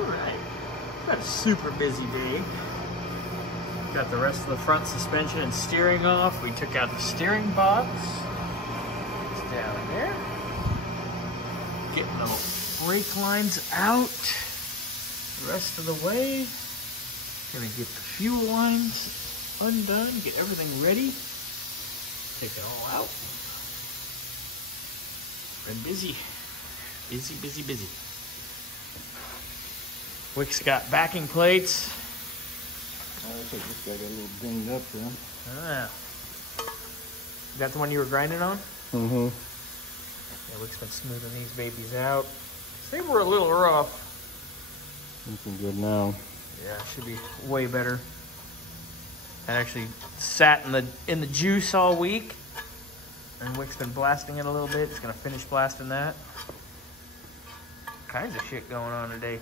Alright. Got a super busy day. Got the rest of the front suspension and steering off. We took out the steering box. It's down there. Getting the brake lines out. The rest of the way. Gonna get the fuel lines undone, get everything ready. Take it all out. Been busy. Busy, busy, busy. Wick's got backing plates. Oh, I think this guy got a little dinged up then. Ah. Is that the one you were grinding on? Mm-hmm. Yeah, Wick's been smoothing these babies out. They were a little rough. Looking good now. Yeah, it should be way better. I actually sat in the juice all week, and Wick's been blasting it a little bit. He's gonna finish blasting that. All kinds of shit going on today.